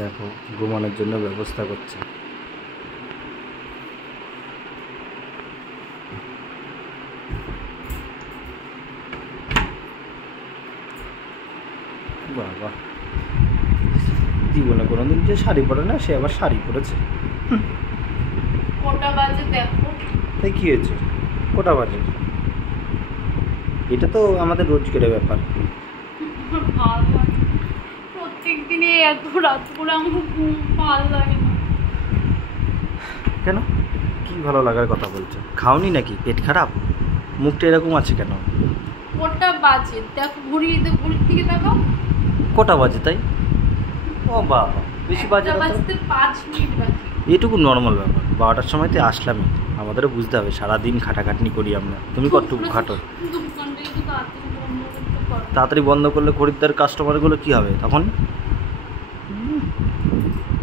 দেখো ঘুমানোর জন্য ব্যবস্থা করছে। বাবা জীবনে কোনোদিন যে শাড়ি পরে না, সে আবার শাড়ি পরেছে। কটা বাজে দেখো। তাই কি হয়েছে? কটা বাজে? এটা তো আমাদের রোজকারের ব্যাপার। প্রত্যেক দিনে এত রাত করে আমার ঘুম ভালো লাগে না। কেন? কি ভালো লাগার কথা বলছো? খাওনি নাকি? পেট খারাপ? মুখটা এরকম আছে কেন? কটা বাজে দেখো, ঘড়ির দিকে দেখাও। কটা বাজে তাই? ও বাবা, বেশি বাজে না তো। 5 মিনিট বাকি। এটুকু নর্মাল ব্যাপার। 12টার সময় তো আসলামই। আমাদেরও বুঝতে হবে সারাদিন খাটাখাটনি করি আমরা। তুমি কতটুকু খাটো? তাড়াতাড়ি বন্ধ করলে খরিদ্দার কাস্টমারগুলো কি হবে তখন?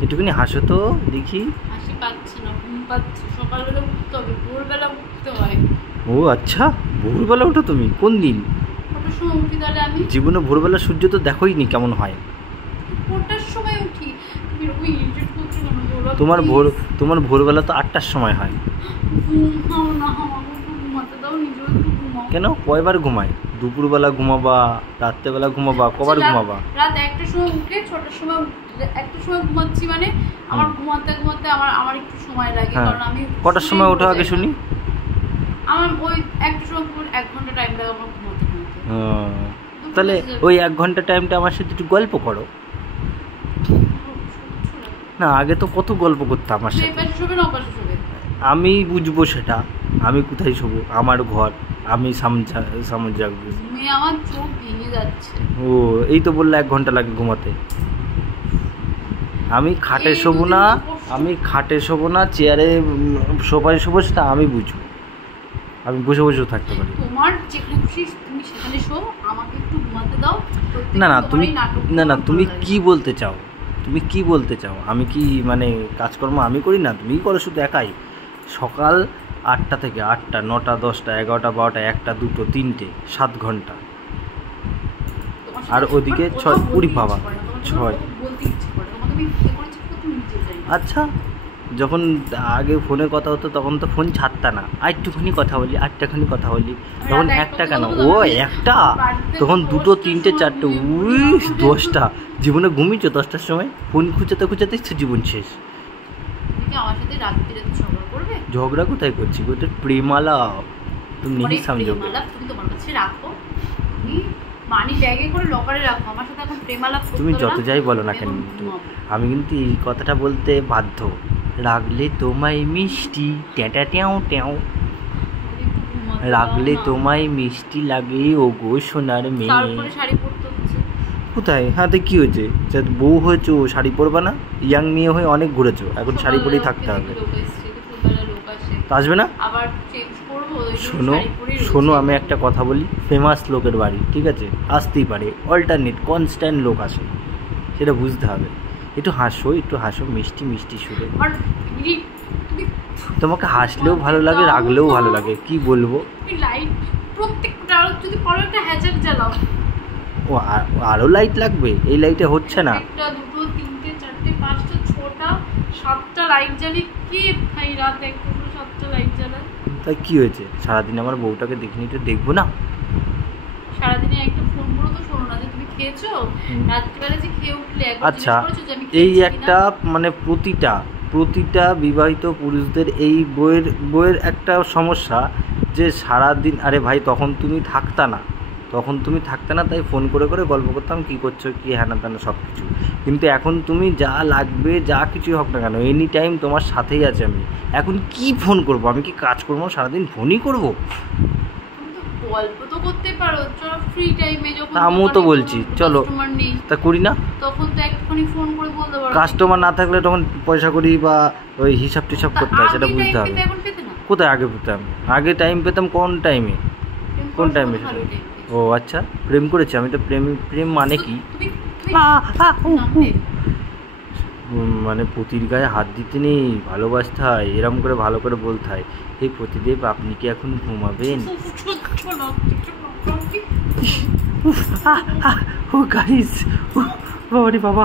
একটুখানি হাসো তো দেখি। হাসি পাচ্ছে না, ঘুম পাচ্ছে। সকালবেলা উঠতে হবে, ভোরবেলা উঠতে হয়। ও আচ্ছা, ভোরবেলা ওঠো তুমি? কোন দিন? কটার সময় উঠি তাহলে আমি? জীবনে ভোরবেলা সূর্য তো দেখোই নি কেমন হয়। কটার সময় উঠি? তুমি এরকম ইরিটেট করছো কেন? তোমার ভোরবেলা তো 8টার সময় হয়। ঘুমাও না, আমাকে একটু ঘুমাতে দাও, নিজেও একটু ঘুমাও। কেন? কয়বার ঘুমায়? দুপুরবেলা ঘুমাবা, রাত্রেবেলা ঘুমাবা, কবার ঘুমাবা? রাত 1টার সময় উঠে 6টার সময় 1টার সময় ঘুমাচ্ছি, মানে আমার ঘুমাতে ঘুমাতে আমার একটু সময় লাগে। কারণ আমি কটার সময় ওঠো আগে শুনি? আমার ওই 1টার সময় 1 ঘন্টা টাইম লাগে আমার ঘুমাতে। তাহলে ওই 1 ঘন্টা টাইমটা আমার সাথে একটু গল্প করো না। আগে তো কত গল্প করতাম আমার সাথে। আমি বুঝবো সেটা, আমি কোথায় শোবো? আমার ঘর, আমি সামনে জাগবো। আমার চোখ ভেঙে যাচ্ছে। ও এই তো বললে 1 ঘন্টা লাগে ঘুমাতে। আমি খাটে শোবো না, চেয়ারে সোফায় শোবো, সেটা আমি বুঝবো। আমি বসে বসেও থাকতে পারি। তোমার যেখানে খুশি তুমি সেখানে শো, আমাকে একটু ঘুমাতে দাও। না তুমি কি বলতে চাও? আমি কি মানে কাজকর্ম আমি করি না? তুমি করো শুধু একাই। সকাল 8টা থেকে 8টা, 9টা, 10টা, 11টা, 12টা, 1টা, 2টো, 3টে, 7 ঘন্টা। আর ওদিকে 6 20 বাবা 6। আচ্ছা, যখন আগে ফোনে কথা হতো তখন তো ফোন ছাড়তা না। আরেকটুখানি কথা বলি, আরেকটাখানি কথা বলি। তখন একটা কেন? ও একটা, তখন 2টো, 3টে, 4টে, 10টা। জীবনে ঘুমিয়েছো 10টার সময়? ফোন খুঁচাতে জীবন শেষ। ঝগড়া কোথায় করছি? ওটা প্রেমালা। তুমি নেই সমঝো। তুমি যত যাই বলো না কেন, আমি কিন্তু এই কথাটা বলতে বাধ্য। রাগলে তোমায় মিষ্টি ট্যাঁটা ট্যাও ট্যাও, রাগলে তোমায় মিষ্টি লাগে ও গো সোনার মেয়ে। কোথায়? হ্যাঁ তো কী হয়েছে? বউ হয়েছো, শাড়ি পরবা না? ইয়াং মেয়ে হয়ে অনেক ঘুরেছো, এখন শাড়ি পরেই থাকতে হবে। আসবে না? শোনো আমি একটা কথা বলি। ফেমাস লোকের বাড়ি, ঠিক আছে, আসতেই পারে, অল্টারনেট কনস্ট্যান্ট লোক আসে, সেটা বুঝতে হবে। একটু হাসো মিষ্টি মিষ্টি সুরে। তোমাকে হাসলেও ভালো লাগে, রাগলেও ভালো লাগে। কি বলবো? ও আরো লাইট লাগবে? এই লাইটে হচ্ছে না। 1টা 2টো 3টে 4টে 5টা 6টা 7টা লাইট জ্বালি। কি ভাই, রাত 1টা 7টা লাইট জ্বালায়। তাই কি হয়েছে? সারাদিন আমার বউটাকে দেখিনি তো দেখবো না? সারাদিনে একটা ফোন করো তো শোনো না যে তুমি খেয়েছো, রাত্রিবেলা যে খেয়ে উঠলে একবার জিজ্ঞেস করেছো যে আমি খেয়েছি কিনা? এই একটা মানে প্রতিটা বিবাহিত পুরুষদের এই বইয়ের একটা সমস্যা যে সারাদিন, আরে ভাই তখন তুমি থাকতা না, তাই ফোন করে গল্প করতাম, কী করছো, কী হ্যানা ত্যানা সব কিছু। কিন্তু এখন তুমি যা লাগবে, যা কিছুই হোক না কেন, এনি টাইম তোমার সাথেই আছে আমি। এখন কি ফোন করবো? আমি কি কাজ করবো সারাদিন? ফোনই করবো? গল্প তো করতে পারো, চলো ফ্রি টাইমে যখন। আমিও তো বলছি চলো, তা করি না? তখন তো একটুখানি ফোন করে বলতে পারো। কাস্টমার না থাকলে তখন পয়সা করি বা ওই হিসাব টিসাব করতে হয়, সেটা বুঝতে হবে। কোথায় আগে পেতাম? আগে টাইম পেতাম কোন টাইমে? ও আচ্ছা, প্রেম করেছি আমি তো। প্রেম মানে কি? মানে পতির গায়ে হাত দিতে নেই, ভালোবাসতে হয়, এরম করে ভালো করে বলতে হয়। এই পতিদেব, আপনি কি এখন ঘুমাবেন? ও গাইস, বাবা রে বাবা।